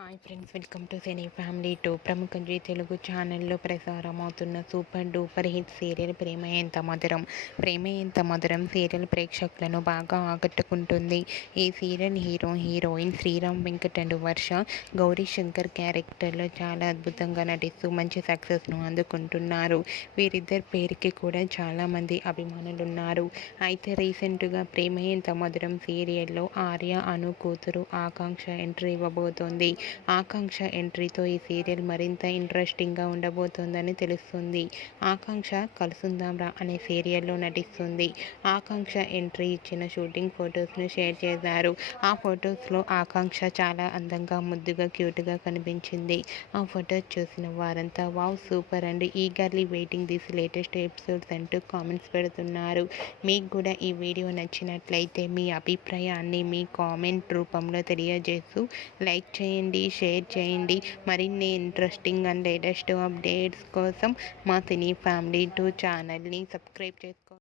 Hi friends, welcome to cine family two. ప్రముఖ G Telugu ఛానల్లో ప్రసారమవుతున్న super duper hit serial ప్రేమ ఎంత మధురం. ప్రేమ ఎంత మధురం సీరియల్ ప్రేక్షకులను బాగా ఆకట్టుకుంటుంది. ఈ serial heroine Sriram Venkat and Varsha Gauri Shankar క్యారెక్టర్లో చాలా అద్భుతంగా నటిస్తూ మంచి సక్సెస్ను అందుకుంటున్నారు. వీరిద్దరి పేరుకి కూడా చాలామంది అభిమానులున్నారు. అయితే రీసెంట్గా ప్రేమ ఎంత మధురం సీరియల్లో ఆర్య అను కూతురు ఆకాంక్ష ఎంట్రీ ఇవ్వబోతోంది. ఆకాంక్ష ఎంట్రీతో ఈ సీరియల్ మరింత ఇంట్రెస్టింగ్గా ఉండబోతోందని తెలుస్తుంది. ఆకాంక్ష కలుసుందాంరా అనే సీరియల్లో నటిస్తుంది. ఆకాంక్ష ఎంట్రీ ఇచ్చిన షూటింగ్ ఫొటోస్ను షేర్ చేశారు. ఆ ఫొటోస్లో ఆకాంక్ష చాలా అందంగా, ముద్దుగా, క్యూట్గా కనిపించింది. ఆ ఫొటోస్ చూసిన వారంతా wow super and eagerly waiting this latest episodes అంటూ కామెంట్స్ పెడుతున్నారు. మీకు కూడా ఈ వీడియో నచ్చినట్లయితే మీ అభిప్రాయాన్ని మీ కామెంట్ రూపంలో తెలియజేస్తూ లైక్ చేయండి, షేర్ చేయండి. మరిన్ని ఇంట్రెస్టింగ్ అండ్ లేటెస్ట్ అప్డేట్స్ కోసం మా సినీ ఫ్యామిలీ 2 ఛానల్ని సబ్స్క్రైబ్ చేసుకోండి.